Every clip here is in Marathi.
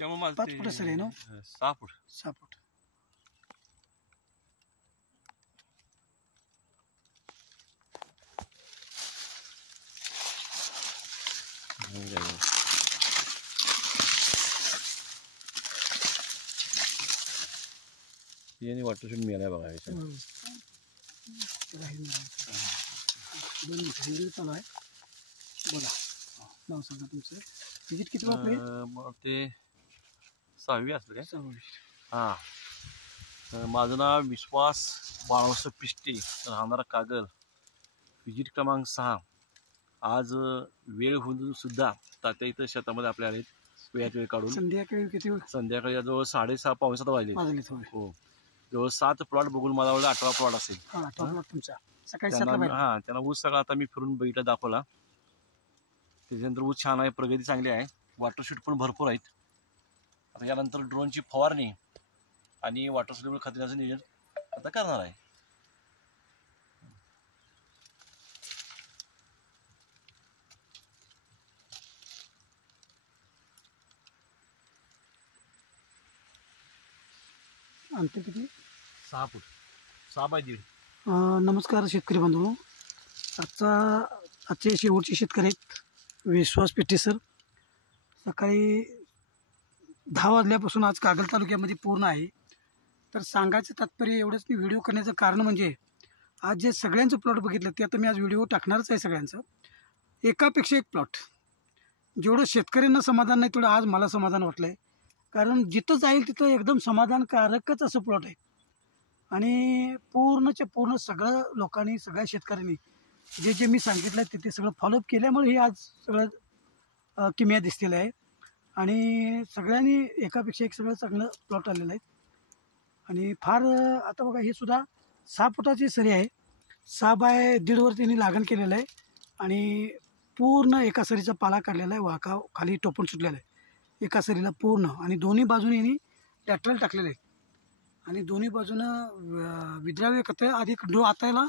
त्यामुळे 5 फूट सर आहे ना 6 फूट 6 फूट. याने वॉटर शूट मिळालाय बघा. दोन मिनिटं चालू आहे. बोला नाव सांगा तुमचं. विजिट किती वापरले? मग ते 6वी असलं काय? 6वी. हां, माझं नाव विश्वास बाळासाहेब पिष्टे, राहणारा कागल, विजिट क्रमांक 6. आज वेळ होऊन सुद्धा तात्या इथं शेतामध्ये आपल्या आलेत वेळात वेळ काढून. संध्याकाळी किती? संध्याकाळी जवळ 6:30 पावणे 7 वाजले. हो, जवळ 7 प्लॉट बघून मला वाटलं 18 प्लॉट असेल. हां 18 प्लॉट तुमचा. सकाळी त्यांना ऊस सगळा आता मी फिरून बघितला, दाखवला. त्याच्यानंतर ऊस छान आहे, प्रगती चांगली आहे, वॉटर शूट पण भरपूर आहेत. आता यानंतर ड्रोनची फवारणी आणि वॉटर शूट खतेचं नियोजन आता करणार आहे. अंतर किती? 6 फूट 6 बाय 1.5. नमस्कार शेतकरी बांधव. आजचे शेवटचे शेतकरी आहेत विश्वास पिष्टे सर. सकाळी 10 वाजल्यापासून आज कागल तालुक्यामध्ये पूर्ण आहे. तर सांगायचं तात्पर्य एवढंच की व्हिडिओ करण्याचं कारण म्हणजे आज जे सगळ्यांचं प्लॉट बघितलं ते आता मी आज व्हिडिओ टाकणारच आहे सगळ्यांचं. एकापेक्षा एक प्लॉट. जेवढं शेतकऱ्यांना समाधान नाही तेवढं आज मला समाधान वाटलं आहे. कारण जिथं जाईल तिथं एकदम समाधानकारकच असं प्लॉट आहे. आणि पूर्णच्या पूर्ण सगळं लोकांनी, सगळ्या शेतकऱ्यांनी जे जे मी सांगितलं आहे ते सगळं फॉलोअप केल्यामुळे हे आज सगळं किमया दिसलेलं आहे. आणि सगळ्यांनी एकापेक्षा एक सगळं चांगलं प्लॉट आलेलं आहे. आणि फार आता बघा हे सुद्धा 6 फुटाची सरी आहे. 6 बाय 1.5 त्यांनी लागण केलेलं आहे. आणि पूर्ण एका सरीचा पाला काढलेला आहे. वाका खाली टोपण सुटलेलं आहे एका सरीला पूर्ण. आणि दोन्ही बाजूने यांनी लॅटरल टाकलेलं आहे. आणि दोन्ही बाजूनं विद्राव्य खत अधिक आता याला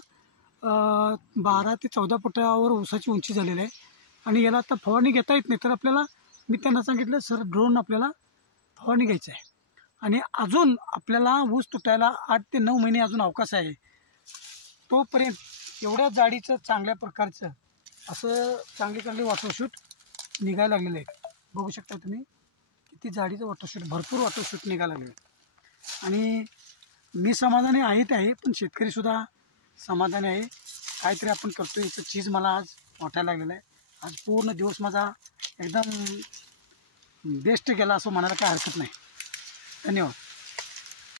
12 ते 14 फुटावर ऊसाची उंची झालेली आहे. आणि याला आता फवारणी घेता येत नाही. तर आपल्याला मी त्यांना सांगितलं सर ड्रोन आपल्याला फवारणी घ्यायचं आहे. आणि अजून आपल्याला ऊस तुटायला 8 ते 9 महिने अजून अवकाश आहे. तोपर्यंत एवढ्या जाडीचं चांगल्या प्रकारचं असं चांगले वॉटरशूट निघायला लागलेलं आहे. बघू शकता तुम्ही किती जाडीचं वॉटरशूट, भरपूर वॉटरशूट निघायला लागले. आणि मी समाधानी आहे पण शेतकरीसुद्धा समाधानी आहे. काहीतरी आपण करतो याचं चीज मला आज वाटायला लागलेलं आहे. आज पूर्ण दिवस माझा एकदम बेस्ट गेला असं म्हणायला काही हरकत नाही. धन्यवाद.